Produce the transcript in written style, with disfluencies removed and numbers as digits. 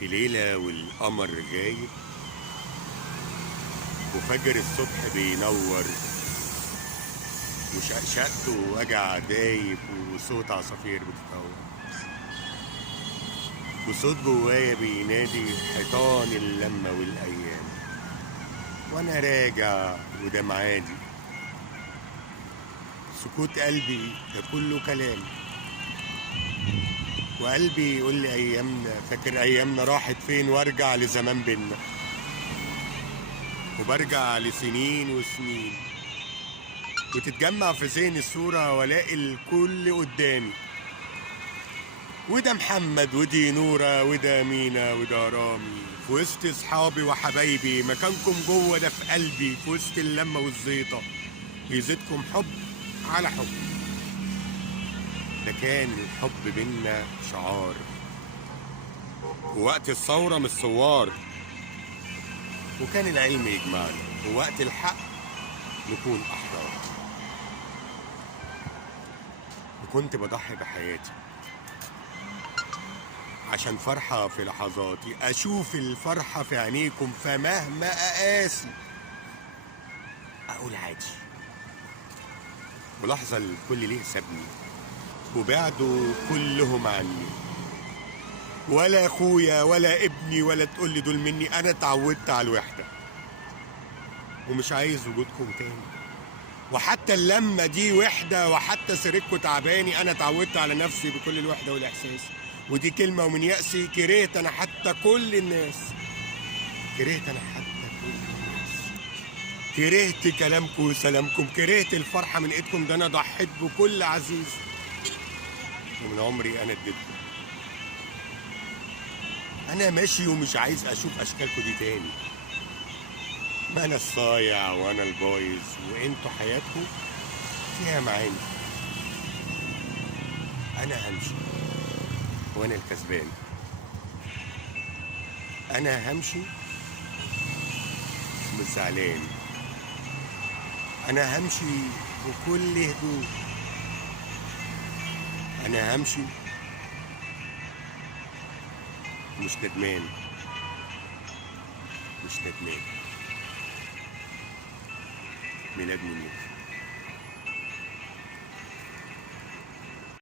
في ليلة والقمر غايب وفجر الصبح بينور وشقشقته ووجع دايب وصوت عصافير بتطور وصوت جوايا بينادي حيطان اللمة والأيام وأنا راجع وده معادي سكوت قلبي ده كله كلام وقلبي يقول لي أيامنا فاكر أيامنا راحت فين وارجع لزمان بينا وبرجع لسنين وسنين وتتجمع في ذهني الصورة والاقي الكل قدامي وده محمد ودي نورة وده مينا وده رامي في وسط اصحابي وحبايبي مكانكم جوه ده في قلبي في وسط اللمة والزيطة يزيدكم حب على حب ده كان الحب بينا شعار ووقت الثورة مش ثوار وكان العلم يجمعنا ووقت الحق نكون أحرار وكنت بضحي بحياتي عشان فرحة في لحظاتي أشوف الفرحة في عينيكم فمهما أقاسي أقول عادي ولحظة الكل ليه سابني وبعدوا كلهم عني ولا أخويا ولا ابني ولا تقولي دول مني أنا اتعودت على الوحدة ومش عايز وجودكم تاني وحتى اللمة دي وحدة وحتى سيرتكم تعباني أنا اتعودت على نفسي بكل الوحدة والإحساس ودي كلمة ومن يأسي كرهت أنا حتى كل الناس كرهت أنا حتى كل الناس كرهت كلامكم وسلامكم كرهت الفرحة من إيدكم ده أنا ضحيت بكل عزيز ومن عمري أنا اديتكم أنا ماشي ومش عايز أشوف أشكالكم دي تاني ما أنا الصايع وأنا البايظ وإنتوا حياتكم فيها معاني أنا همشي وأنا الكسبان أنا همشي مش زعلان أنا همشي بكل هدوء أنا همشي مش ندمان مش ندمان ميلاد منير